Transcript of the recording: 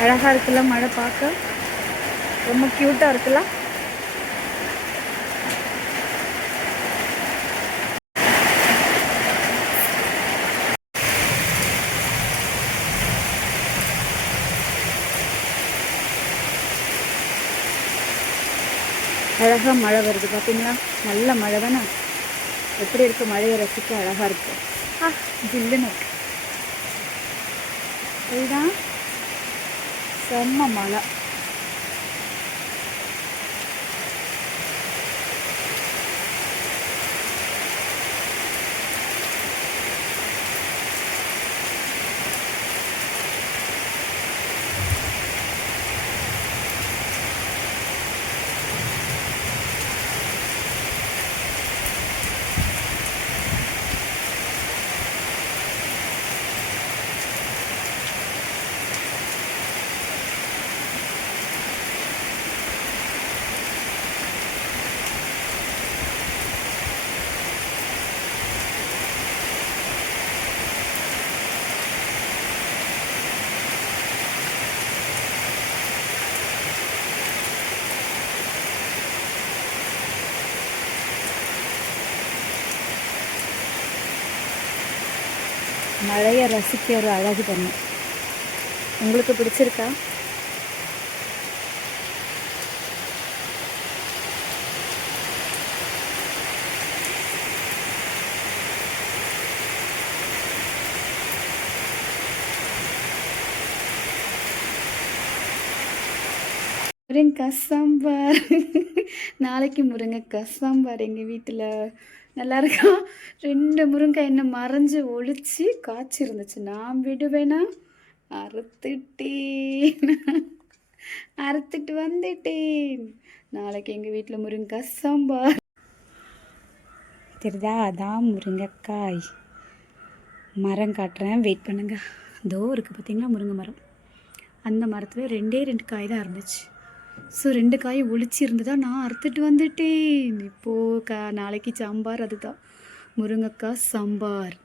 அழகாக இருக்குல்ல மழை பார்க்க? ரொம்ப க்யூட்டாக இருக்குல்ல? அழகாக மழை வருது பார்த்தீங்களா நல்ல மழை தானே? எப்படி இருக்கு மழையை ரசிக்க அழகாக இருக்கு. ஆ ஜில்லுன்னு இருக்கு. செம்ம மழை மழையை ரசிக்க ஒரு அழகு தண்ணி உங்களுக்கு பிடிச்சிருக்கா? முருங்கக்காய் சாம்பார் நாளைக்கு முருங்கைக்காய் சாம்பார் எங்கள் வீட்டில். நல்லா இருக்கா? ரெண்டு முருங்காய் என்ன மறைஞ்சு ஒழிச்சு காய்ச்சி இருந்துச்சு நான் விடுவேனா? அறுத்துட்டேன். அறுத்துட்டு வந்துட்டேன். நாளைக்கு எங்கள் வீட்டில் முருங்கைக்காய் சாம்பார். தெரியுதா? அதான் முருங்கைக்காய். மரம் காட்டுறேன். வெயிட் பண்ணுங்க. தோ இருக்குது பார்த்தீங்களா முருங்கை மரம். அந்த மரத்தில் ரெண்டே ரெண்டு காய் தான் இருந்துச்சு. ஸோ ரெண்டு காயை ஒளிச்சு இருந்ததா நான் அறுத்துட்டு வந்துட்டேன். இப்போது க நாளைக்கு சாம்பார் அதுதான். முருங்கைக்காய் சாம்பார்.